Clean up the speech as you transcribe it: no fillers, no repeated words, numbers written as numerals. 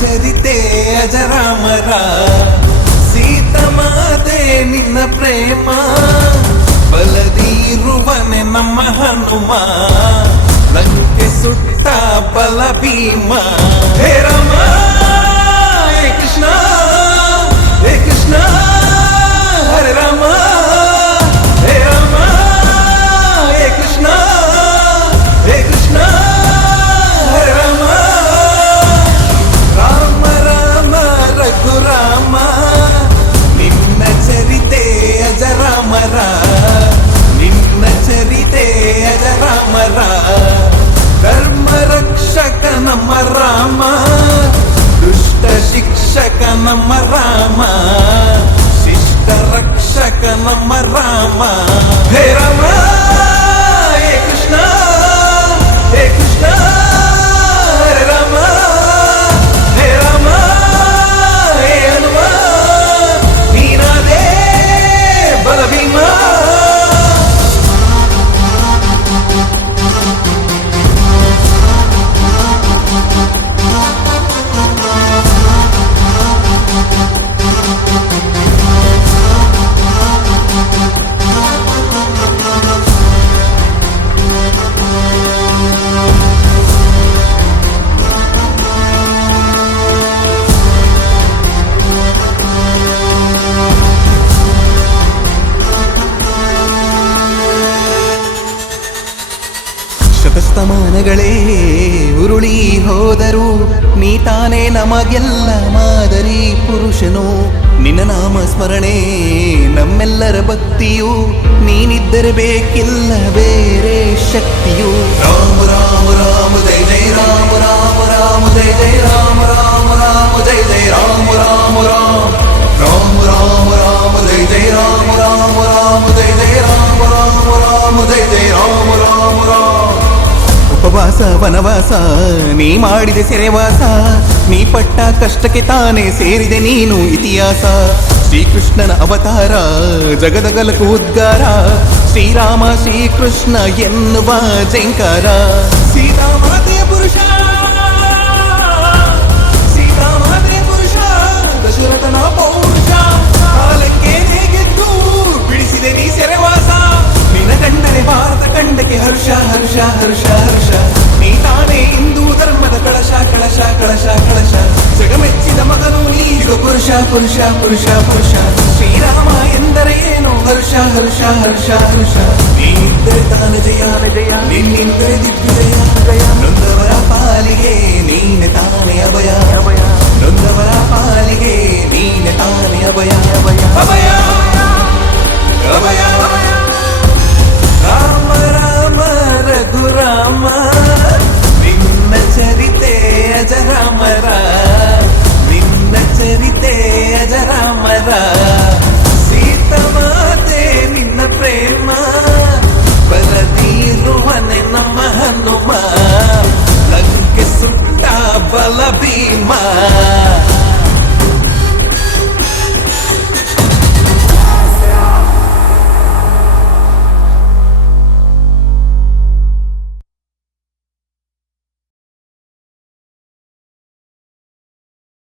ಚರಿತೆ ಅಜರಾಮರ ಸೀತಮಾತೆ ನಿನ್ನ ಪ್ರೇಮ ಬಲದಿರುವನೆ ನಮ್ಮ ಹನುಮ ಲಂಕೆ ಸುಟ್ಟ ಬಲ ಭೀಮ ಹೇ ರಾಮ ಹೇ ಕೃಷ್ಣ ಹೇ ಕೃಷ್ಣ ಹರೇ ರಾಮ ಹೇ ರಾಮ ಹೇ ಕೃಷ್ಣ ಹೇ ಕೃಷ್ಣ ಹರೇ ರಾಮ ರಾಮ ರಾಮ ರಘುರಾಮ ನಿನ್ನ ಚರಿತೆ ಅಜರಾಮರ ನಿನ್ನ ಚರಿತೆ ಅಜರಾಮರ ಧರ್ಮ ರಕ್ಷಕ ನಮ್ಮ ರಾಮ ದುಷ್ಟ ಶಿಕ್ಷಕ ನಮ್ಮ ರಾಮ ಶಿಷ್ಟ ರಕ್ಷಕ ನಮ್ಮ ರಾಮ ಹೇ ರಾಮ ಹೇ ಕೃಷ್ಣ ಹೇ ಕೃಷ್ಣ ಹರೇ ರಾಮ ಹೇ ರಾಮ ಹೇ ಹನುಮ ನೀನಾದೇ ಬಲ ಭೀಮ ಶತಸ್ತಮಾನಗಳೇ ಉರುಳಿ ಹೋದರು ನೀ ತಾನೇ ನಮಗೆಲ್ಲ ಮಾದರಿ ಪುರುಷನು ನಿನ್ನ ನಾಮ ಸ್ಮರಣೆ ನಮ್ಮೆಲ್ಲರ ಭಕ್ತಿಯು ನೀನಿದ್ದರೆ ಬೇಕಿಲ್ಲ ಬೇರೆ ಶಕ್ತಿಯು ರಾಮ ರಾಮ ರಾಮ ಜಯ ಜಯ ರಾಮ ರಾಮ ರಾಮ ಜಯ ಜಯ ರಾಮ ರಾಮ ರಾಮ ಜಯ ಜಯ ರಾಮ ರಾಮ ರಾಮ ರಾಮ ರಾಮ ರಾಮ ಜಯ ಜಯ ರಾಮ ರಾಮ ರಾಮ ಜಯ ಜಯ ರಾಮ ರಾಮ ರಾಮ ಜಯ ಜಯ ರಾಮ ರಾಮ ರಾಮ ಉಪವಾಸ ವನವಾಸ ನೀ ಮಾಡಿದೆ ಸೆರೆವಾಸ ನೀ ಪಟ್ಟ ಕಷ್ಟಕ್ಕೆ ತಾನೇ ಸೇರಿದೆ ನೀನು ಇತಿಹಾಸ ಶ್ರೀಕೃಷ್ಣನ ಅವತಾರ ಜಗದಗಲಕು ಉದ್ಗಾರ ಶ್ರೀರಾಮ ಶ್ರೀಕೃಷ್ಣ ಎನ್ನುವ ಜಂಕಾರ ಸೀತಾಮಾತೆಯ ಪುರುಷ ಸೀತಾಮಾತೆಯ ಪುರುಷ ದಶರಥನ ಪೌರುಷ ಕಾಲಕ್ಕೆ ಗೆದ್ದು ಬಿಡಿಸಿದೆ ನೀ ಸೆರೆವಾಸ ನಿನ್ನ ಕಂಡರೆ ಭಾರತ ಕಂಡಕ್ಕೆ ಹರ್ಷ ಹರ್ಷ ಹರ್ಷ ಹರ್ಷ ನೀ ತಾನೇ ಹಿಂದೂ ಧರ್ಮದ ಕಳಶ ಕಳಶ ಕಳಶ ಕಳಶ ಜಗಮೆಚ್ಚಿದ ಮಗನು ನೀಗ ಪುರುಷ ಪುರುಷ ಪುರುಷ ಪುರುಷ ಶ್ರೀರಾಮ ಎಂದರೆ ಏನು ಹರ್ಷ ಹರ್ಷ ಹರ್ಷ ಹರ್ಷ ನೀನಿದ್ದರೆ ತಾನ ಜಯ ಜಯ ನಿನ್ನಿಂದರೆ ದಿವ್ಯ ಜಯ ಜಯ ನೊಂದವರ ಪಾಲಿಗೆ ನೀನೆ